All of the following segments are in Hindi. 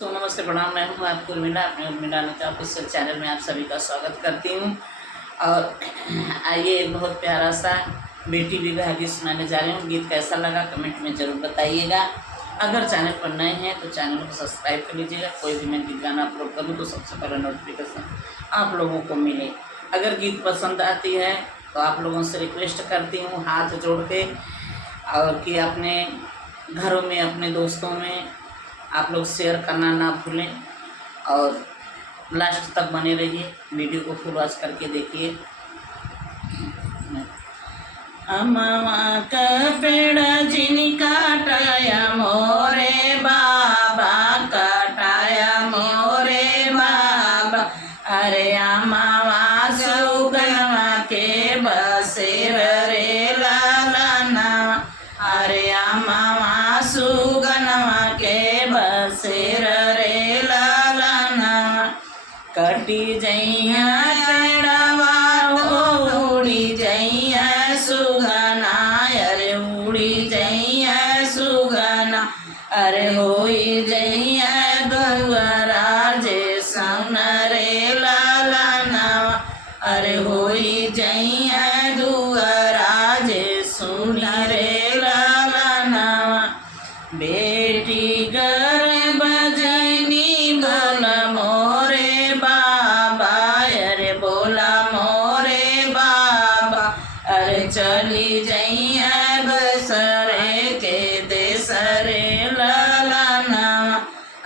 तो नमस्ते प्रणाम। मैं हूँ आपकी उर्मिला, अपने उर्मिला अनिता ऑफिशियल चैनल में आप सभी का स्वागत करती हूँ। और आइए एक बहुत प्यारा सा बेटी विवाह गीत सुनाने जा रही हूँ। गीत कैसा लगा कमेंट में ज़रूर बताइएगा। अगर चैनल पर नए हैं तो चैनल को सब्सक्राइब कर लीजिएगा। कोई भी मैं गीत गाना अपलोड करूँ तो सबसे पहले नोटिफिकेशन आप लोगों को मिले। अगर गीत पसंद आती है तो आप लोगों से रिक्वेस्ट करती हूँ हाथ जोड़ के, और कि अपने घरों में अपने दोस्तों में आप लोग शेयर करना ना भूलें और लास्ट तक बने रहिए। वीडियो को फुल वॉच करके देखिए। अमवा का पेड़ जिनी काटाया मोरे बाबा, काटाया मोरे बाबा। अरे अमवा सुगनवा के बसेर रे लालना, अरे अमवा सुगनवा के बसेर रे लालना। कटी जइया पेड़वा हो उड़ी जइया सुगना, अरे उड़ी जइया सुगना। अरे होई जइया दुआरा जे सन रे लालना, अरे होई जइया दुआरा जे सुन रे लालना। बेटी गर बजनी बोला मोरे बाबा, अरे बोला मोरे बाबा। अरे चली जइया बसरे के देसरे लालना,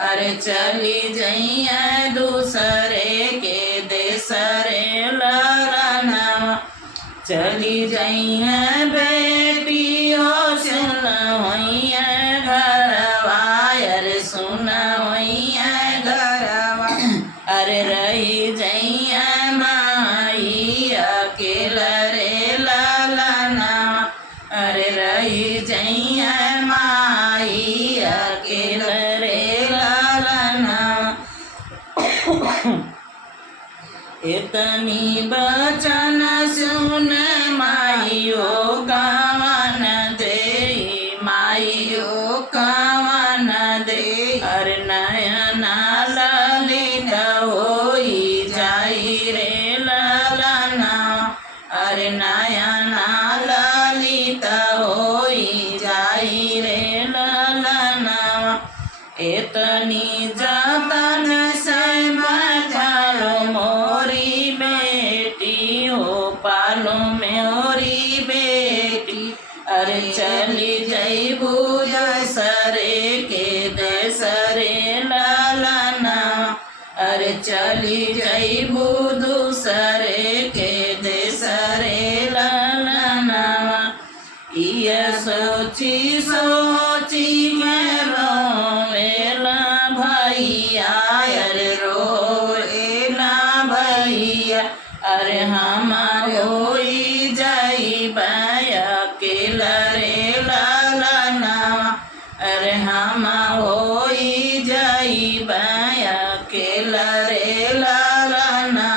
अरे चली जइया दूसरे के देसरे लालना। चली जइया बेटियों सुन होइया घरवा, अरे सुन होइया घरवा। अरे रही जइया माई अकेला रे लालना, अरे रही जइया माई अकेला रे लालना। इतनी बचन सुन माइयो कावन दे, माइयो कावन दे। अरे नयना ललित होई जाई रे लालना, अरे नयना ललित होई जाई रे लालना। इतनी जतन से पालो मोरी बेटी हो, पालो मोरी बेटी। अरे चली जइबू दसरे के देसरे लालना, अरे चली जइबू दूसरे के देसरे लालना। ये सोची सोची के रोवेला भैया, अरे रोवेला भैया। अरे हम होई जाई बाया अकेला रे लालना, अरे हम होई जाई बाया अकेला रे लालना।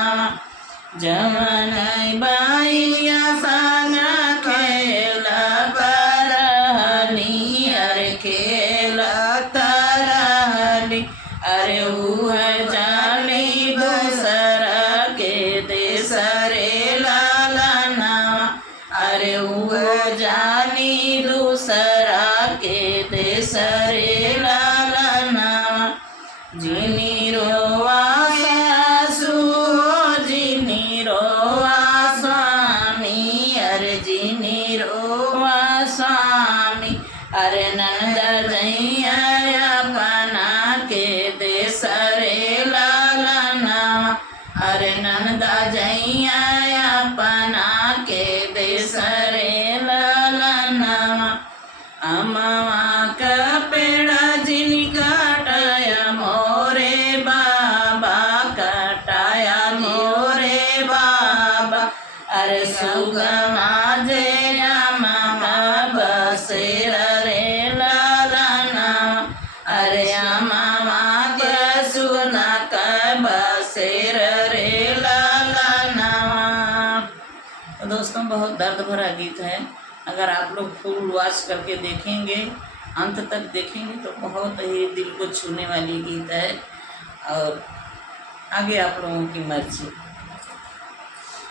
जमन बाइया संग खेला परहनी, अरे खेला तरहनी। अरे उह जाली दूसरा के देसरे लालना, अरे उह जाली दूसरा के देसरे लालना। जिनी रोवा सासू जिनी रोवा स्वामी, अरे जिनी रोवा स्वामी। अरे नंद जइया अपना के देसरे लालना, अरे नंद जइया अपना के देसरे लालना। अमवा का पेड़ जिनी काटाया मोरे बाबा, काटाया मोरे बाबा। अरे सुगमा जे अमवा बसेर रे लालना, अरे अमवा के सुगना का बसेर रे लालना। तो दोस्तों बहुत दर्द भरा गीत है। अगर आप लोग फुल वॉच करके देखेंगे अंत तक देखेंगे तो बहुत ही दिल को छूने वाली गीत है। और आगे आप लोगों की मर्जी।